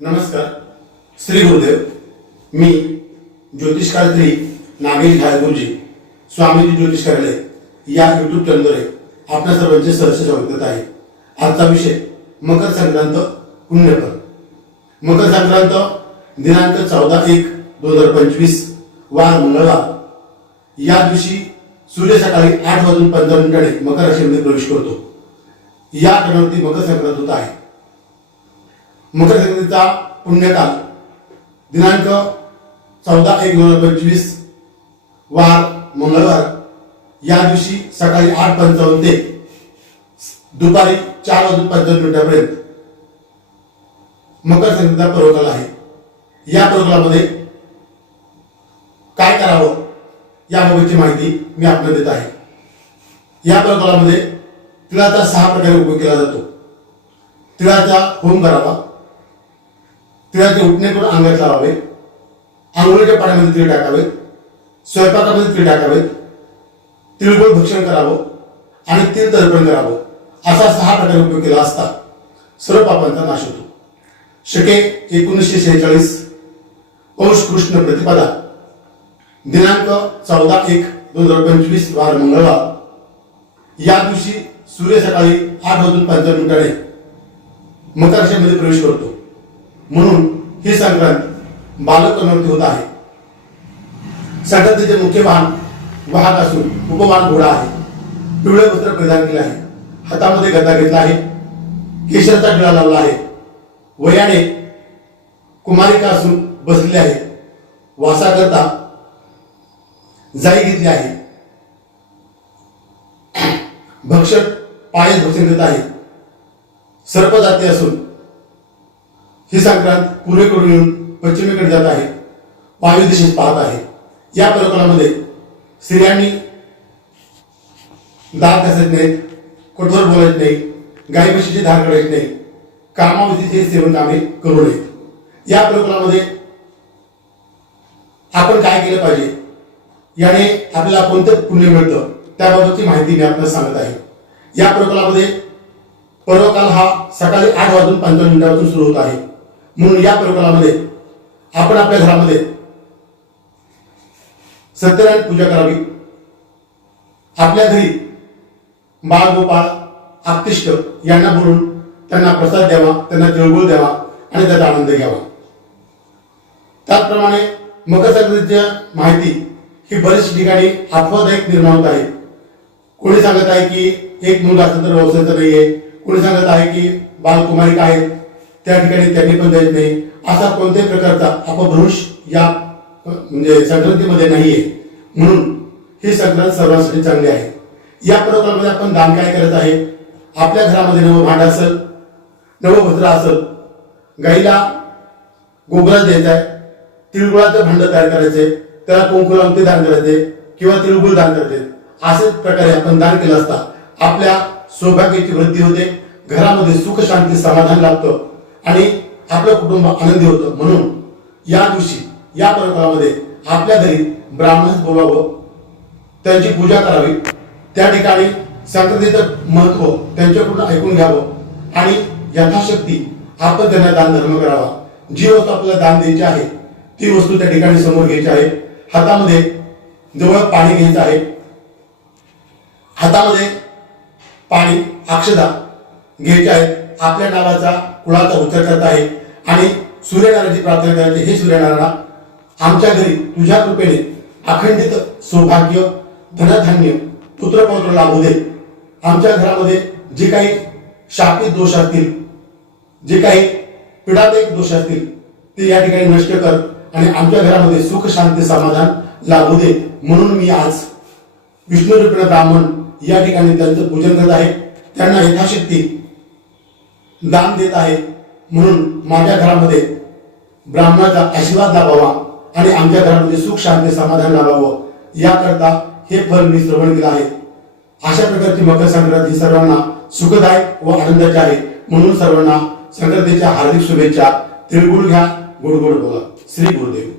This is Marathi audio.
नमस्कार. श्री गुरुदेव. मी ज्योतिषशास्त्री नागेश ढाळगुरुजी स्वामीजी ज्योतिष कार्यालय या यूट्यूब चॅनलद्वारे आपल्या सर्वांचे सहर्ष स्वागत करत आहे. आजचा विषय मकर संक्रांत पुण्यफल. मकर संक्रांत दिनांक 14/1/2025 वार मंगळवार. या दिवशी सूर्य सकाळी 8:55 मकर राशीमध्ये प्रवेश करतो. या कारणावरती मकर संक्रांत होत आहे. मकर संक्रांतीचा पुण्यकाल दिनांक 14/1/2025 वार मंगळवार. या दिवशी सकाळी 8:55 ते दुपारी 4:55 मकर संक्रांतीचा पर्वकाल आहे. या पर्वकालामध्ये काय करावं याबाबतची माहिती मी आपल्याला देत आहे. या पर्वकालामध्ये तिळाचा 6 प्रकारे उपयोग केला जातो. तिळाचा होम करावा, तिळाचे उठणे करून अंगात लावावे, आंघोळीच्या पाण्यामध्ये तीळ टाकावे, स्वयंपाकामध्ये तीळ टाकावे, तिळगुळ भक्षण करावं आणि तीळ तर्पण करावं. असा 6 प्रकारे उपयोग केला असता सर्व पापांचा नाश होतो. शके 1946 पौष कृष्ण प्रतिपदा दिनांक 14/1/2025 वार मंगळवार. या दिवशी सूर्य सकाळी 8:55 मकर राशीमध्ये प्रवेश करतो. म्हणून ही संक्रांत बालककन्यावरती होत आहे. संक्रांतीचे मुख्य वाहन वाहक असून उपवाहन घोडा आहे. पिवळे वस्त्र परिधान केले आहे. हातामध्ये गदा घेतला आहे. केशराचा टिळा लावला आहे. वयाने कुमारिका असून बसलेली आहे. वासाकरता जाई घेतली आहे. भक्षक पायस भक्षण करत आहे. सर्प जाती असून ही संक्रांत पूर्वेकडून येऊन पश्चिमेकडे जात आहे. वायू दिशेस पाहत आहे. या पर्वकालामध्ये स्त्रियांनी दात घासायचे नाहीत, कठोर बोलायचे नाही, गाई म्हशीची धार काढायची नाही, कामावधीचे सेवन कामे करू नयेत. या पर्वकालामध्ये आपण काय केलं पाहिजे, याने आपल्याला कोणतं पुण्य मिळतं त्याबाबतची माहिती मी आपल्याला सांगत आहे. या पर्वकालामध्ये पर्वकाल हा सकाळी 8:55 सुरू होत आहे. म्हणून या पर्वकालामध्ये आपण आपल्या घरामध्ये सत्यनारायण पूजा करावी. आपल्या घरी बाळ गोपाळ आप्तिष्ट यांना बोलून त्यांना प्रसाद द्यावा, त्यांना तिळगुळ द्यावा आणि त्याचा आनंद घ्यावा. त्याचप्रमाणे मकर संक्रांतीची माहिती ही बरीच ठिकाणी अफवादायक निर्माण होत आहे. कोणी सांगत आहे की एक मुलगा असेल तर व्यवसायाचा नाहीये, कोणी सांगत आहे की बालकुमारिका आहेत त्या ठिकाणी त्यांनी पण जायच नाही. असा कोणत्याही प्रकारचा अपभ्रंश या म्हणजे संक्रांतीमध्ये नाहीये. म्हणून ही संक्रांत सर्वांसाठी चांगली आहे. या पर्वकालामध्ये आपण दान काय करत आहे, आपल्या घरामध्ये नवं भांड असेल, नवं वस्त्र असेल, गाईला गोबरात द्यायचा आहे, तिळगुळाचं भांड तयार करायचे, त्याला कुंकू लावून ते दान करायचे किंवा तिळगुळ दान करायचे. असेच प्रकारे आपण दान केलं असता आपल्या सौभाग्याची वृद्धी होते, घरामध्ये सुख शांती समाधान लाभतं आणि आपलं कुटुंब आनंदी होतं. म्हणून या दिवशी या पर्वकालामध्ये आपल्या घरी ब्राह्मणास बोलावं, त्यांची पूजा करावी, त्या ठिकाणी संक्रांतीचं महत्व त्यांच्याकडून ऐकून घ्यावं आणि यथाशक्ती आपण त्यांना दान धर्म करावा. जी वस्तू आपल्याला दान द्यायची आहे ती वस्तू त्या ठिकाणी समोर घ्यायची आहे. हातामध्ये जवळ पाणी घ्यायचं आहे. हातामध्ये पाणी अक्षदा घ्यायचे आहे. आपल्या नावाचा कुळाचा उच्चार करत आहे आणि सूर्यनारायणाची प्रार्थना करायची. हे सूर्यनारायणा, आमच्या घरी तुझ्या कृपेने अखंडित सौभाग्य, धनधान्य, पुत्रपौत्र लाभू दे. आमच्या घरामध्ये जे काही शापित दोष असतील, जे काही पीडादायक दोष असतील ते या ठिकाणी नष्ट कर आणि आमच्या घरामध्ये सुख शांती समाधान लाभू दे. म्हणून मी आज विष्णू रूपी ब्राह्मण या ठिकाणी त्यांचं पूजन करत आहे. त्यांना यथाशक्ती दान देत आहे. म्हणून माझ्या घरामध्ये ब्राह्मणाचा आशीर्वाद लाभावा आणि आमच्या घरामध्ये सुख शांती समाधान लाभावं याकरता हे फल मी श्रवण केलं आहे. अशा प्रकारची मकर संक्रांत ही सर्वांना सुखदायक व आनंदाची आहे. म्हणून सर्वांना संक्रांतीच्या हार्दिक शुभेच्छा. तिळगुळ घ्या, गोड गोड बोला. श्री गुरुदेव.